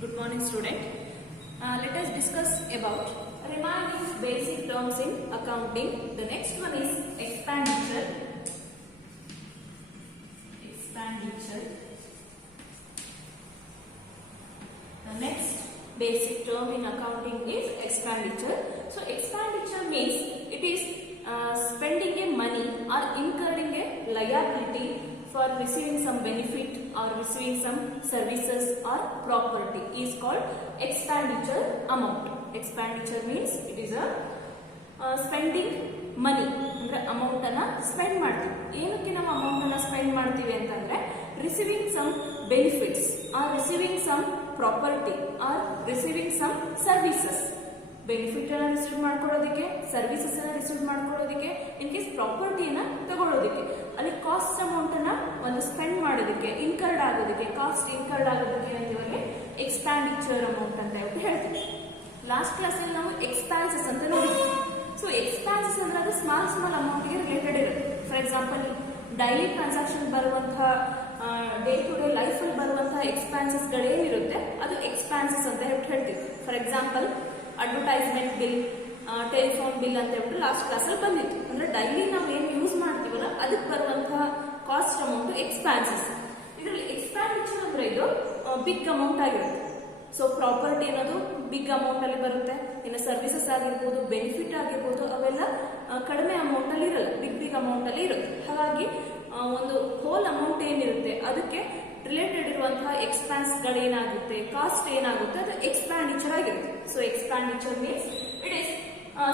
Good morning, student. Let us discuss about remaining basic terms in accounting. The next one is expenditure. The next basic term in accounting is expenditure. So expenditure means it is spending a money or incurring a liability for receiving some benefit or receiving some services or property is called expenditure amount. Expenditure means it is a spending money ಅಂದ್ರೆ amount ಅನ್ನ spend ಮಾಡ್ತೀವಿ. ಏನಕ್ಕೆ ನಾವು amount ಅನ್ನ spend ಮಾಡ್ತೀವಿ ಅಂತಂದ್ರೆ receiving some benefits or receiving some property or receiving some services. Benefit ಅನ್ನ receive ಮಾಡ್ಕೊಳ್ಳೋದಕ್ಕೆ, ಸರ್ವಿಸಸ್ ಅನ್ನ ರಿಸೀವ್ ಮಾಡ್ಕೊಳ್ಳೋದಕ್ಕೆ, ಇನ್ ಕೇಸ್ ಪ್ರಾಪರ್ಟಿನ ತಗೊಳ್ಳೋದಕ್ಕೆ, ಅಲ್ಲಿ ಕಾಸ್ಟ್ ಅಮೌಂಟ್ ಅನ್ನ ಒಂದು ಸ್ಪೆಂಡ್ ಮಾಡೋದಕ್ಕೆ, ಇನ್ಕರ್ಡ್ ಆಗೋದಕ್ಕೆ, ಕಾಸ್ಟ್ ಇನ್ಕರ್ಡ್ ಆಗೋದಕ್ಕೆ ಅಂತೀವಲ್ಲಿ ಎಕ್ಸ್ಪ್ಯಾಂಡಿಚರ್ ಅಮೌಂಟ್ ಅಂತ ಹೇಳ್ತೀವಿ. ಲಾಸ್ಟ್ ಕ್ಲಾಸ್ ಅಲ್ಲಿ ನಾವು ಎಕ್ಸ್ಪಾನ್ಸಸ್ ಅಂತ ನೋಡಿದ್ವಿ. ಸೊ ಎಕ್ಸ್ಪಾನ್ಸಸ್ ಅಂದ್ರೆ ಅದು ಸ್ಮಾಲ್ ಅಮೌಂಟ್ಗೆ ರಿಲೇಟೆಡ್ ಇರುತ್ತೆ. ಫಾರ್ ಎಕ್ಸಾಂಪಲ್ ಡೈಲಿ ಟ್ರಾನ್ಸಾಕ್ಷನ್ ಬರುವಂತಹ ಡೇ ಟು ಡೇ ಲೈಫ್ ಅಲ್ಲಿ ಬರುವಂತಹ ಎಕ್ಸ್ಪಾನ್ಸಸ್ ಗಳೇನಿರುತ್ತೆ ಅದು ಎಕ್ಸ್ಪಾನ್ಸಸ್ ಅಂತ ಹೇಳ್ತೀವಿ. For example advertisement bill, telephone bill ಅಂತ ಹೇಳ್ಬಿಟ್ಟು ಲಾಸ್ಟ್ ಕ್ಲಾಸ್ ಅಲ್ಲಿ ಬಂದಿತ್ತು. ಅಂದ್ರೆ ಡೈಲಿ ನಾವು ಏನು ಯೂಸ್ ಮಾಡ್ತೀವಲ್ಲ ಅದಕ್ಕೆ ಬರುವಂತಹ ಕಾಸ್ಟ್ ಅಮೌಂಟ್ ಎಕ್ಸ್ಪಾನ್ಸಸ್. ಇದರಲ್ಲಿ ಎಕ್ಸ್ಪ್ಯಾಂಡಿಚರ್ ಅಂದ್ರೆ ಇದು ಬಿಗ್ ಅಮೌಂಟ್ ಆಗಿರುತ್ತೆ. ಸೊ ಪ್ರಾಪರ್ಟಿ ಅನ್ನೋದು ಬಿಗ್ ಅಮೌಂಟ್ ಅಲ್ಲಿ ಬರುತ್ತೆ. ಇನ್ನು ಸರ್ವಿಸಸ್ ಆಗಿರ್ಬೋದು, ಬೆನಿಫಿಟ್ ಆಗಿರ್ಬೋದು, ಅವೆಲ್ಲ ಕಡಿಮೆ ಅಮೌಂಟ್ ಅಲ್ಲಿ ಇರಲ್ಲ, ಬಿಗ್ ಅಮೌಂಟ್ ಅಲ್ಲಿ ಇರುತ್ತೆ. ಹಾಗಾಗಿ ಒಂದು ಹೋಲ್ ಅಮೌಂಟ್ ಏನಿರುತ್ತೆ ಅದಕ್ಕೆ ರಿಲೇಟೆಡ್ ಇರುವಂತಹ ಎಕ್ಸ್ಪೆನ್ಸ್ ಗಳೇನಾಗುತ್ತೆ, ಕಾಸ್ಟ್ ಏನಾಗುತ್ತೆ ಅದು ಎಕ್ಸ್ಪ್ಯಾಂಡಿಚರ್ ಆಗಿರುತ್ತೆ. So expenditure means it is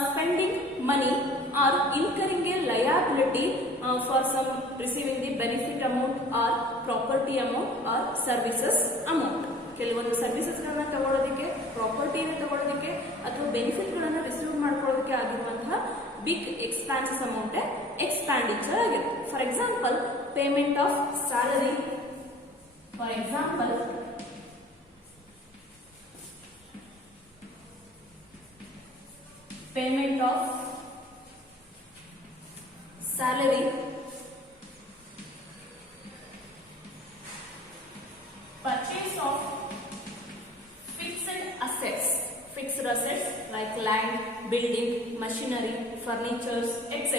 spending money or incurring a liability for some receiving the benefit amount or property amount or services amount. ಕೆಲವೊಂದು ಸರ್ವಿಸಸ್ ಗಳನ್ನ ತಗೊಳ್ಳೋದಕ್ಕೆ, ಪ್ರಾಪರ್ಟಿಯನ್ನು ತಗೊಳ್ಳೋದಕ್ಕೆ ಅಥವಾ ಬೆನಿಫಿಟ್ ಗಳನ್ನ ರಿಸೀವ್ ಮಾಡ್ಕೊಳ್ಳೋದಕ್ಕೆ ಆಗಿರುವಂತಹ ಬಿಗ್ ಎಕ್ಸ್ಪೆನ್ಸಸ್ ಅಮೌಂಟ್ ಎಕ್ಸ್ಪ್ಯಾಂಡಿಚರ್ ಆಗಿರುತ್ತೆ. For example payment of salary, for example payment of salary, purchase of fixed assets like land, building, machinery, furnitures, etc.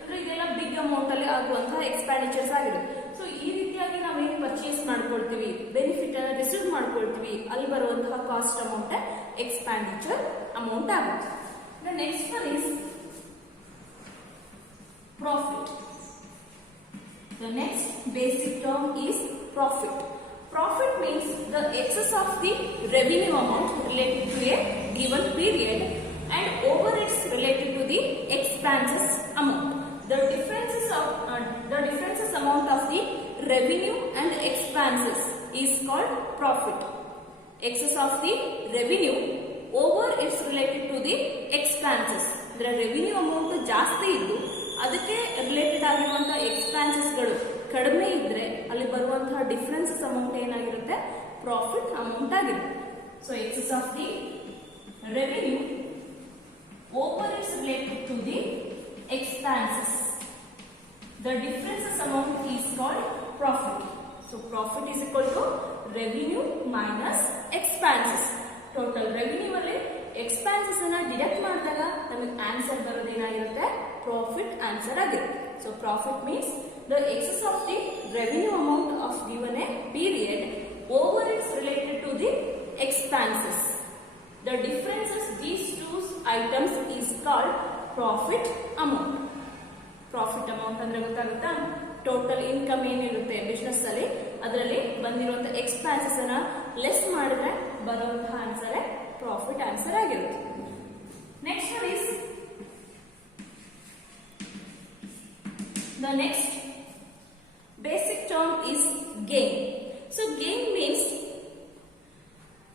ಅಂದ್ರೆ ಇದೆಲ್ಲ ಬಿಗ್ ಅಮೌಂಟ್ ಅಲ್ಲಿ ಆಗುವಂತಹ ಎಕ್ಸ್ಪ್ಯಾಂಡಿಚರ್ಸ್ ಆಗಿರುತ್ತೆ. ಸೊ ಈ ರೀತಿಯಾಗಿ ನಾವೇನು ಪರ್ಚೇಸ್ ಮಾಡ್ಕೊಳ್ತೀವಿ, ಬೆನಿಫಿಟ್ ಅನ್ನ ರಿಸೀವ್ ಮಾಡ್ಕೊಳ್ತೀವಿ, ಅಲ್ಲಿ ಬರುವಂತಹ ಕಾಸ್ಟ್ ಅಮೌಂಟ್ ಎಕ್ಸ್ಪ್ಯಾಂಡಿಚರ್ ಅಮೌಂಟ್ ಆಗುತ್ತೆ. The next one is profit. The next basic term is profit. Profit means the excess of the revenue amount related to a given period and overheads related to the expenses amount. The differences amount of the revenue and expenses is called profit. Excess of the revenue over is related to the expenses. ಅಂದ್ರೆ revenue amount ಜಾಸ್ತಿ ಇದ್ದು ಅದಕ್ಕೆ related ಆಗಿರುವಂತಹ expenses ಗಳು ಕಡಿಮೆ ಇದ್ರೆ ಅಲ್ಲಿ ಬರುವಂತಹ ಡಿಫರೆನ್ಸಸ್ ಅಮೌಂಟ್ ಏನಾಗಿರುತ್ತೆ, ಪ್ರಾಫಿಟ್ ಅಮೌಂಟ್ ಆಗಿರುತ್ತೆ. So excess of the revenue over is related to the expenses. The differences amount is called profit. So profit is equal to revenue minus expenses. Total revenue ಅಲ್ಲಿ expenses ಅನ್ನ deduct ಮಾಡಿದಾಗ ನಮಗೆ answer ಬರೋದೇನಾಗಿರುತ್ತೆ, profit answer ಆಗಿರುತ್ತೆ. So profit means the excess of the revenue amount of given a period over its related to the expenses. The differences these two items is called profit amount. Profit amount ಅಂದ್ರೆ ಗೊತ್ತಾಗುತ್ತಾ, total income ಏನಿರುತ್ತೆ business ಅಲ್ಲಿ ಅದರಲ್ಲಿ ಬಂದಿರುವಂತಹ expenses ಅನ್ನ less ಮಾಡಿದ್ರೆ ಬರುವಂತಹ answer profit answer ಆಗಿರುತ್ತೆ. Next one is the next basic term is gain. So gain means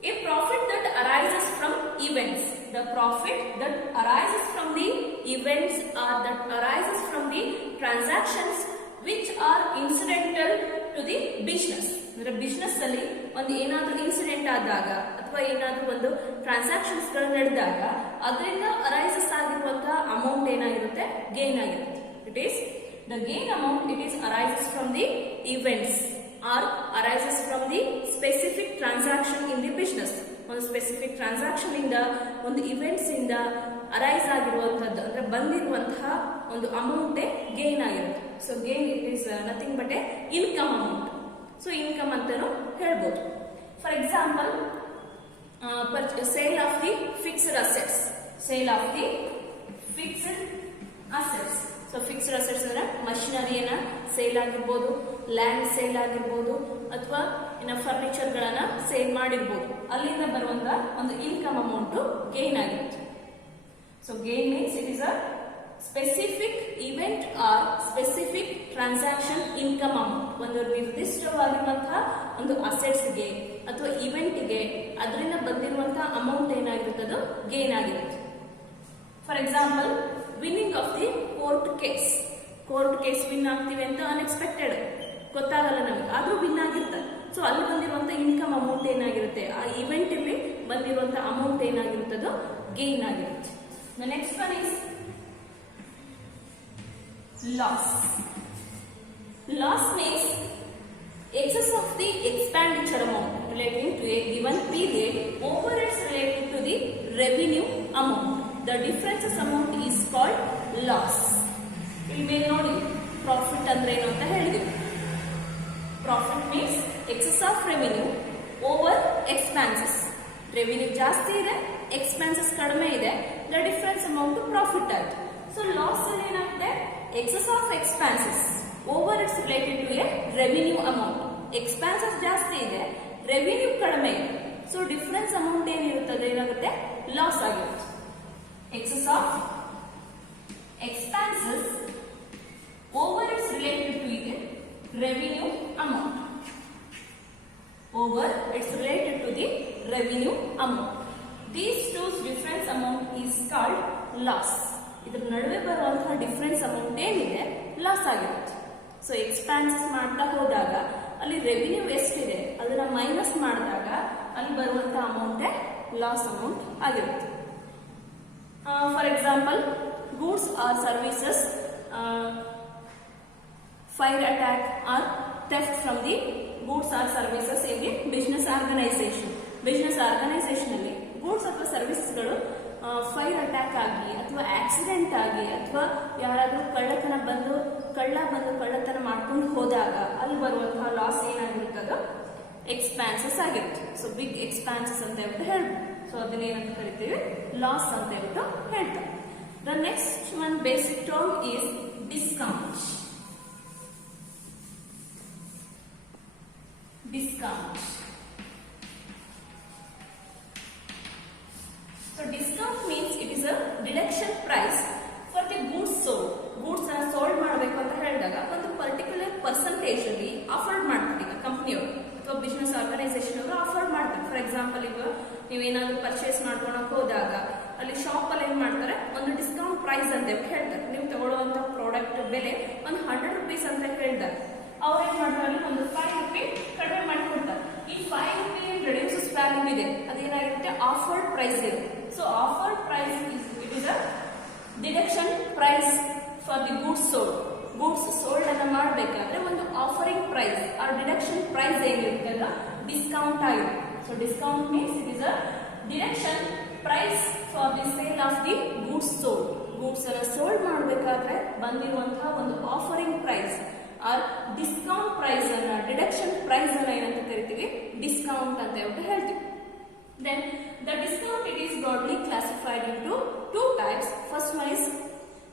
a profit that arises from events. The profit that arises from the events or that arises from the transactions which are incidental to the business. ಅಂದ್ರೆ business ಅಲ್ಲಿ ಒಂದು ಏನಾದ್ರೂ incident ಆದಾಗ ಅಥವಾ ಏನಾದ್ರೂ ಒಂದು transactions ಗಳು ನಡೆದಾಗ ಅದರಿಂದ ಅರೈಸಸ್ ಆಗಿರುವಂತಹ ಅಮೌಂಟ್ ಏನಾಗಿರುತ್ತೆ, ಗೇನ್ ಆಗಿರುತ್ತೆ. It is the gain amount, it is arises from the events or arises from the specific transaction in the business. ಒಂದು ಸ್ಪೆಸಿಫಿಕ್ ಟ್ರಾನ್ಸಾಕ್ಷನ್ ಇಂದ, ಒಂದು ಇವೆಂಟ್ಸ್ ಇಂದ ಅರೈಸ್ ಆಗಿರುವಂತದ್ದು ಅಂದ್ರೆ ಬಂದಿರುವಂತಹ ಒಂದು ಅಮೌಂಟೇ ಗೇನ್ ಆಗಿರುತ್ತೆ. So gain it is nothing but a income amount. So income ಅಂತಾನು ಹೇಳ್ಬೋದು. For example, sale of the fixed assets. Sale of the fixed assets. So fixed assets ಅಂದ್ರೆ ಮಷಿನರಿಯನ್ನ ಸೇಲ್ ಆಗಿರ್ಬೋದು, ಲ್ಯಾಂಡ್ ಸೇಲ್ ಆಗಿರ್ಬೋದು, ಅಥವಾ ಇನ್ನ ಫರ್ನಿಚರ್ ಗಳನ್ನ ಸೇಲ್ ಮಾಡಿರ್ಬೋದು. ಅಲ್ಲಿಂದ ಬರುವಂತ ಒಂದು ಇನ್ಕಮ್ ಅಮೌಂಟ್ ಗೇನ್ ಆಗಿರುತ್ತೆ. So gain means it is a specific event or specific transaction income amount. ಒಂದು ನಿರ್ದಿಷ್ಟವಾಗಿರುವಂತಹ ಒಂದು ಅಸೆಟ್ಸ್ಗೆ ಅಥವಾ ಇವೆಂಟ್ಗೆ ಅದರಿಂದ ಬಂದಿರುವಂತಹ ಅಮೌಂಟ್ ಏನಾಗಿರುತ್ತೆ, ಅದು ಗೇನ್ ಆಗಿರುತ್ತೆ. For example, winning of the court case. Court case win ಆಗ್ತೀವಿ ಅಂತ ಅನ್ಎಕ್ಸ್ಪೆಕ್ಟೆಡ್, ಗೊತ್ತಾಗಲ್ಲ ನಮಗೆ, ಆದ್ರೂ ವಿನ್ ಆಗಿರ್ತಾರೆ. ಸೊ ಅಲ್ಲಿ ಬಂದಿರುವಂತ ಇನ್ಕಮ್ ಅಮೌಂಟ್ ಏನಾಗಿರುತ್ತೆ, ಆ ಇವೆಂಟ್ ಅಲ್ಲಿ ಬಂದಿರುವಂತ ಅಮೌಂಟ್ ಏನಾಗಿರುತ್ತೆ, ಅದು ಗೇನ್ ಆಗಿರುತ್ತೆ. The next one is loss. Loss means excess of the expenditure amount relating to a given period over its related to the revenue amount. The difference amount is called loss. ಇಲ್ಲಿ ಮೇಲೆ ನೋಡಿ profit ಅಂದ್ರೆ ಏನು ಅಂತ ಹೇಳಿದ್ವಿ. Profit means excess of revenue over expenses. Revenue ಜಾಸ್ತಿ ಇದೆ, expenses ಕಡಿಮೆ ಇದೆ, ದ ಡಿಫರೆನ್ಸ್ ಅಮೌಂಟ್ ಪ್ರಾಫಿಟ್ ಆಯ್ತು. ಸೊ ಲಾಸ್ ಅಲ್ಲಿ ಏನಾಗುತ್ತೆ, excess of expenses over its related to a revenue amount. Expenses ಜಾಸ್ತಿ ಇದೆ, ರೆವಿನ್ಯೂ ಕಡಿಮೆ ಇದೆ. ಸೊ ಡಿಫರೆನ್ಸ್ ಅಮೌಂಟ್ ಏನಿರುತ್ತದೆ ಏನಾಗುತ್ತೆ, ಲಾಸ್ ಆಗಿರುತ್ತೆ. Excess of expenses over its related to a revenue amount. Over it's related to the revenue amount. These two difference amount is called loss. ಇದರ ನಡುವೆ ಬರುವಂತಹ difference amount ಏನಿದೆ loss ಆಗಿರುತ್ತೆ. So expenses ಮಾಡ್ತಾ ಹೋದಾಗ ಅಲ್ಲಿ ರೆವಿನ್ಯೂ ಎಷ್ಟಿದೆ ಅದನ್ನ ಮೈನಸ್ ಮಾಡಿದಾಗ ಅಲ್ಲಿ ಬರುವಂತಹ ಅಮೌಂಟೇ ಲಾಸ್ ಅಮೌಂಟ್ ಆಗಿರುತ್ತೆ. For example, goods or services, fire attack or theft from the goods or services in the business organization. Business organization ಅಲ್ಲಿ goods ಅಥವಾ ಸರ್ವಿಸಸ್ ಗಳು ಫೈರ್ ಅಟ್ಯಾಕ್ ಆಗಿ ಅಥವಾ ಆಕ್ಸಿಡೆಂಟ್ ಆಗಿ ಅಥವಾ ಯಾರಾದ್ರೂ ಕಳ್ಳ ಬಂದು ಕಳ್ಳತನ ಮಾಡ್ಕೊಂಡು ಹೋದಾಗ ಅಲ್ಲಿ ಬರುವಂತಹ ಲಾಸ್ ಏನಾಗಿರುತ್ತದೋ ಎಕ್ಸ್ಪೆನ್ಸಸ್ ಆಗಿರುತ್ತೆ. ಸೊ ಬಿಗ್ ಎಕ್ಸ್ಪೆನ್ಸಸ್ ಅಂತ ಹೇಳ್ಬಿಟ್ಟು ಹೇಳ್ಬೋದು. ಸೊ ಅದನ್ನ ಏನಂತ ಕರಿತೀವಿ, ಲಾಸ್ ಅಂತ ಹೇಳ್ಬಿಟ್ಟು ಹೇಳ್ತಾರೆ. The next one basic term is discount. Discount. So discount means it is a deduction price for the goods sold. Goods ಅನ್ನ ಸೋಲ್ಡ್ ಮಾಡಬೇಕು ಅಂತ ಹೇಳಿದಾಗ ಒಂದು ಪರ್ಟಿಕ್ಯುಲರ್ ಪರ್ಸೆಂಟೇಜ್ ಅಲ್ಲಿ ಅಫೋರ್ಡ್ ಮಾಡ್ತಾರೆ. ಈಗ ಕಂಪನಿಯವರು ಅಥವಾ ಬಿಸ್ನೆಸ್ ಆರ್ಗನೈಸೇಷನ್ ಅವರು ಅಫೋರ್ಡ್ ಮಾಡ್ತಾರೆ. ಫಾರ್ ಎಕ್ಸಾಂಪಲ್, ಈಗ ನೀವೇನಾದ್ರೂ ಪರ್ಚೇಸ್ ಮಾಡ್ಕೊಳಕ್ ಹೋದಾಗ ಅಲ್ಲಿ ಶಾಪ್ ಅಲ್ಲಿ ಏನ್ ಮಾಡ್ತಾರೆ, ಒಂದು ಡಿಸ್ಕೌಂಟ್ ಪ್ರೈಸ್ ಅಂತ ಹೇಳ್ತಾರೆ. ನೀವು ತಗೊಳ್ಳುವಂತ ಪ್ರಾಡಕ್ಟ್ ಬೆಲೆ ಒಂದು 100 rupees ಅಂತ ಹೇಳ್ತಾರೆ. ಅವ್ರು ಏನ್ ಮಾಡ್ತಾರೆ, ಒಂದು 5 ರೂಪಾಯಿ ಕಡಿಮೆ ಮಾಡಿಕೊಡ್ತಾರೆ. ಈ 5 ರೂಪಾಯಿ ರೆಡ್ಯೂಸಸ್ ವ್ಯಾಲ್ಯೂ ಇದೆ, ಅದೇನಾಗಿರುತ್ತೆ, ಆಫರ್ಡ್ ಪ್ರೈಸ್ ಇದೆ. So offered price it is a deduction price for the goods sold. Goods sold ಅನ್ನ ಮಾಡಬೇಕಾದ್ರೆ ಒಂದು offering price or deduction price ಏನಿರುತ್ತೆ ಅಲ್ಲ, ಡಿಸ್ಕೌಂಟ್ ಆಗಿದೆ. So discount means it is a deduction price for the sale of the goods sold. Goods ಅನ್ನ sold ಮಾಡಬೇಕಾದ್ರೆ ಬಂದಿರುವಂತಹ ಒಂದು offering price or discount price ಅನ್ನ, ಡಿಡಕ್ಷನ್ ಪ್ರೈಸ್ ಅನ್ನ ಏನಂತ ಕರಿತೀವಿ, ಡಿಸ್ಕೌಂಟ್ ಅಂತ ಹೇಳ್ತೀವಿ. Then the discount it is broadly classified into two types. First one is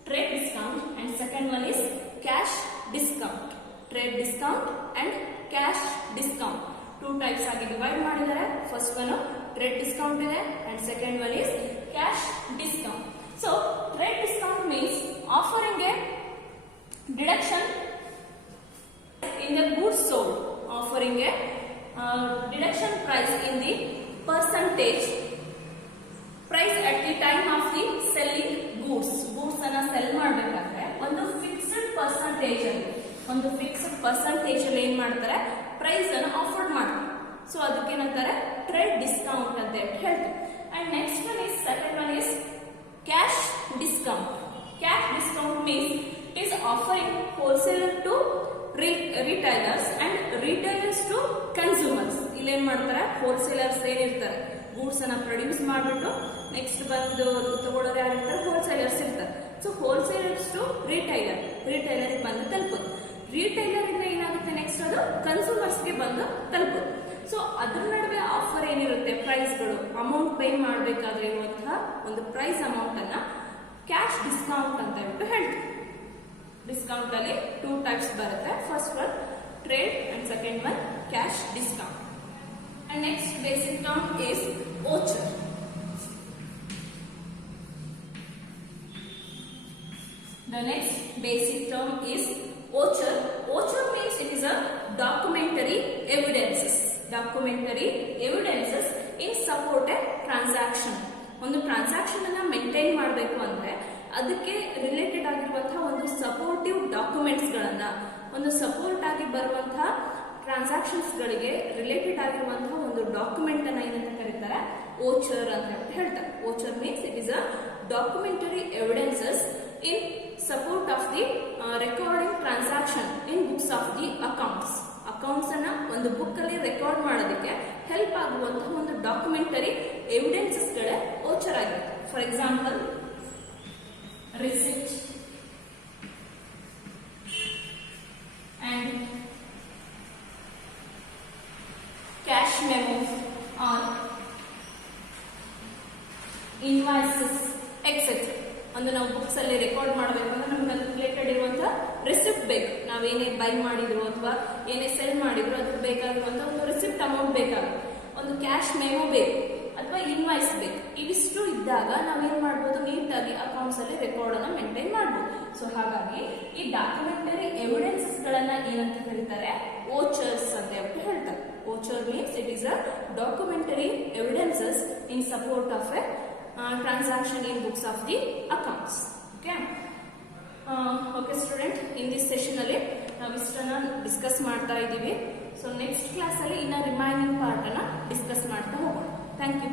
trade discount and second one is cash discount. Trade discount and cash discount. Two types ಆಗಿ divide ಮಾಡಿದ್ದಾರೆ. First one trade discount ಇದೆ and second one is cash discount. So trade discount means offering a deduction in the goods sold, offering a deduction price in the percentage price at the time of the selling goods. Goods ಅನ್ನ cell ಮಾಡಬೇಕಾದ್ರೆ ಒಂದು fixed percentage ಅಲ್ಲಿ ಏನ್ ಮಾಡ್ತಾರೆ, price ಅನ್ನು offer ಮಾಡ್ತಾರೆ. So ಅದಕ್ಕೆ ಏನಂತಾರೆ, ಟ್ರೇಡ್ ಡಿಸ್ಕೌಂಟ್ ಅಂತ ಹೇಳ್ತೀವಿ. And next one is second one is cash discount. Cash discount means it is offering wholesaler to retailers and retailers to consumers. ಇಲ್ಲೇನ್ ಮಾಡ್ತಾರೆ, ಹೋಲ್ಸೇಲರ್ಸ್ ಏನಿರ್ತಾರೆ ಗೂಡ್ಸ್ ಅನ್ನ ಪ್ರೊಡ್ಯೂಸ್ ಮಾಡ್ಬಿಟ್ಟು ನೆಕ್ಸ್ಟ್ ಬಂದು ತಗೊಳ್ಳೋರು ಯಾರು ಇರ್ತಾರೆ, ಹೋಲ್ಸೇಲರ್ಸ್ ಇರ್ತಾರೆ. ಸೊ ಹೋಲ್ಸೇಲರ್ಸ್ ಟು ರಿಟೈಲರ್ ಬಂದು ತಲುಪೋದು. ರಿಟೈಲರ್ ಇಂದ ಏನಾಗುತ್ತೆ ನೆಕ್ಸ್ಟ್ ಅದು ಕನ್ಸ್ಯೂಮರ್ಸ್ ಗೆ ಬಂದು ತಲುಪೋದು. ಸೊ ಅದ್ರ ನಡುವೆ ಆಫರ್ ಏನಿರುತ್ತೆ, ಪ್ರೈಸ್ಗಳು, ಅಮೌಂಟ್ ಪೇ ಮಾಡಬೇಕಾದ್ರೆ ಇರುವಂತಹ ಒಂದು ಪ್ರೈಸ್ ಅಮೌಂಟ್ ಅನ್ನ ಕ್ಯಾಶ್ ಡಿಸ್ಕೌಂಟ್ ಅಂತ ಹೇಳ್ಬಿಟ್ಟು ಹೇಳ್ತೀವಿ. ಡಿಸ್ಕೌಂಟ್ ಅಲ್ಲಿ 2 ಟೈಪ್ಸ್ ಬರುತ್ತೆ. First one trade and second one cash discount. And next basic term is voucher. The next basic term is voucher. Voucher means it is a documentary evidences. Documentary evidences in support a transaction. ಒಂದು transaction ಅನ್ನ maintain ಮಾಡಬೇಕು ಅಂದ್ರೆ ಅದಕ್ಕೆ related ಆಗಿರುವಂತಹ ಒಂದು supportive documents ಗಳನ್ನ, ಒಂದು support ಆಗಿ ಬರುವಂತಹ ಟ್ರಾನ್ಸಾಕ್ಷನ್ಸ್ ಗಳಿಗೆ ರಿಲೇಟೆಡ್ ಆಗಿರುವಂತಹ ಒಂದು ಡಾಕ್ಯುಮೆಂಟ್ ಅನ್ನ ಏನಂತ ಕರೀತಾರೆ, ವೋಚರ್ ಅಂತ ಹೇಳ್ತಾರೆ. Voucher means it is a documentary evidences in support of the recording transaction in books of the accounts. Accounts ಅನ್ನ ಒಂದು ಬುಕ್ ಅಲ್ಲಿ ರೆಕಾರ್ಡ್ ಮಾಡೋದಕ್ಕೆ ಹೆಲ್ಪ್ ಆಗುವಂತಹ ಒಂದು ಡಾಕ್ಯುಮೆಂಟರಿ ಎವಿಡೆನ್ಸಸ್ ಗಳೇ ವೋಚರ್ ಆಗಿರುತ್ತೆ. For example receipt and cash memo or invoices etcetera. ಒಂದು ನಾವು ಬುಕ್ಸ್ ಅಲ್ಲಿ ರೆಕಾರ್ಡ್ ಮಾಡಬೇಕು ಅಂದ್ರೆ ನಮ್ಗೆ ಅದು ರಿಲೇಟೆಡ್ ಇರುವಂತಹ ರಿಸಿಪ್ಟ್ ಬೇಕು. ನಾವೇನೇ ಬೈ ಮಾಡಿದ್ರು ಅಥವಾ ಏನೇ ಸೆಲ್ ಮಾಡಿದ್ರು ಅದ್ರ ಬೇಕಾಗಿರುವಂತಹ ಒಂದು ರಿಸಿಪ್ಟ್ ಅಮೌಂಟ್ ಬೇಕಾಗುತ್ತೆ. ಒಂದು ಕ್ಯಾಶ್ ಮೆಮೋ ಬೇಕು ಅಥವಾ ಇನ್ವಾಯ್ಸ್ ಬೇಕು. ಇವಿಷ್ಟು ಇದ್ದಾಗ ನಾವೇನ್ ಮಾಡ್ಬೋದು, ನೀಟಾಗಿ ಅಕೌಂಟ್ಸ್ ಅಲ್ಲಿ ರೆಕಾರ್ಡ್ ಅನ್ನ ಮೇಂಟೈನ್ ಮಾಡ್ಬೋದು. ಸೊ ಹಾಗಾಗಿ ಈ ಡಾಕ್ಯುಮೆಂಟರಿ ಎವಿಡೆನ್ಸಸ್ ಗಳನ್ನ ಏನಂತ ಕರೀತಾರೆ, ವೋಚರ್ಸ್ ಅಂತ ಹೇಳ್ತಾರೆ. Voucher means it is a documentary evidences in support of A transaction in books of the accounts. Okay student, in this session ಅಲ್ಲಿ ನಾವು ಇಷ್ಟನ್ನ ಡಿಸ್ಕಸ್ ಮಾಡ್ತಾ ಇದ್ದೀವಿ. ಸೊ ನೆಕ್ಸ್ಟ್ ಕ್ಲಾಸ್ ಅಲ್ಲಿ ಇನ್ನ ರಿಮೈನಿಂಗ್ ಪಾರ್ಟ್ ಅನ್ನ ಡಿಸ್ಕಸ್ ಮಾಡ್ತಾ ಹೋಗೋಣ. Thank you.